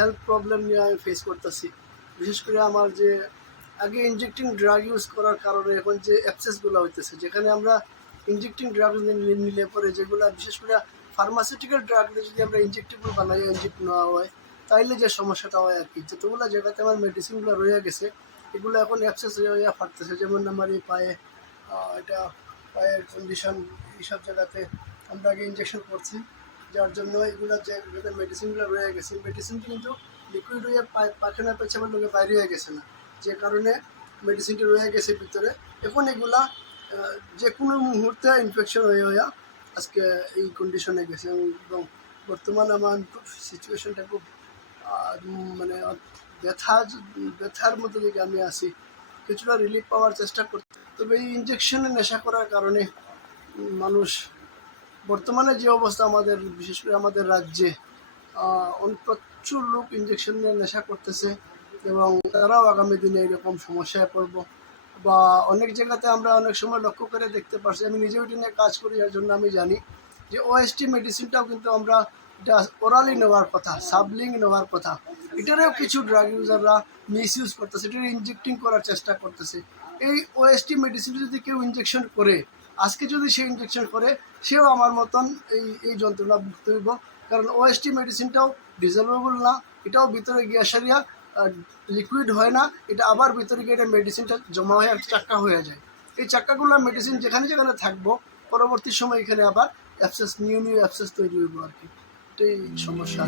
Health problem নিয়ে আমি face করতেছি। বিশেষ করে আমার যে আগে ইনজেক্টিং ড্রাগ ইউজ করার কারণে এখন যে অ্যাক্সেসগুলো হইতেছে, যেখানে আমরা ইনজেক্টিং ড্রাগ নিলে পরে যেগুলো, বিশেষ করে ফার্মাসিউটিক্যাল ড্রাগ যদি আমরা ইনজেক্টেবল বানাই ইনজেক্ট নেওয়া হয়, তাইলে যে সমস্যাটা হয় আর কি। যতগুলো জায়গাতে আমার মেডিসিনগুলো রয়ে গেছে, এগুলো এখন অ্যাক্সেস হয়ে হয়ে ফাটতেছে। যেমন আমার এই পায়ে এটা পায়ের কন্ডিশন এইসব জায়গাতে আমরা আগে ইনজেকশন করছি। যার জন্য এগুলো যে মেডিসিনগুলো রয়ে গেছে মেডিসিন কিন্তু লিকুইড হয়ে পায়খানা পেছাবার লোকে বাইরে হয়ে গেছে না। যে কারণে মেডিসিনটা রয়ে গেছে ভিতরে। এখন এগুলা যে কোনো মুহূর্তে ইনফেকশন হয়ে হয়ে আজকে এই কন্ডিশনে গেছে। এবং বর্তমান আমার খুব সিচুয়েশনটা খুব মানে ব্যথা, ব্যথার মতো দিকে আমি আসি কিছুটা রিলিফ পাওয়ার চেষ্টা করছি তবে এই ইনজেকশনে নেশা করার কারণে মানুষ বর্তমানে যে অবস্থা আমাদের, বিশেষ করে আমাদের রাজ্যে প্রচুর লোক ইনজেকশন নিয়ে নেশা করতেছে এবং তারাও আগামী দিনে এরকম সমস্যায় পড়ব। বা অনেক জায়গাতে আমরা অনেক সময় লক্ষ্য করে দেখতে পারছি। আমি নিজেও এটা নিয়ে কাজ করি যার জন্য আমি জানি যে ওএসটি মেডিসিনটাও কিন্তু আমরা এটা ওরালি নেওয়ার কথা সাবলিং নেওয়ার কথা। এটারও কিছু ড্রাগ ইউজাররা মিস ইউজ করতেছে এটা ইনজেক্টিং করার চেষ্টা করতেছে। এই ওএসটি মেডিসিন যদি কেউ ইনজেকশন করে আজকে যদি সে ইনজেকশন করে, সেও আমার মতন এই এই যন্ত্রণা ভুক্ত হইব। কারণ ওএসটি মেডিসিনটাও ডিজলভেবল না, এটাও ভিতরে গিয়া সারিয়া লিকুইড হয় না, এটা আবার ভিতরে গিয়ে এটা মেডিসিনটা জমা হয়ে চাক্কা হয়ে যায়। এই চাক্কাগুলো মেডিসিন যেখানে যেখানে থাকব, পরবর্তী সময় এখানে আবার অ্যাপসেস নিউ নিউ অ্যাপসেস তৈরি হইব আর কি। এটাই সমস্যা।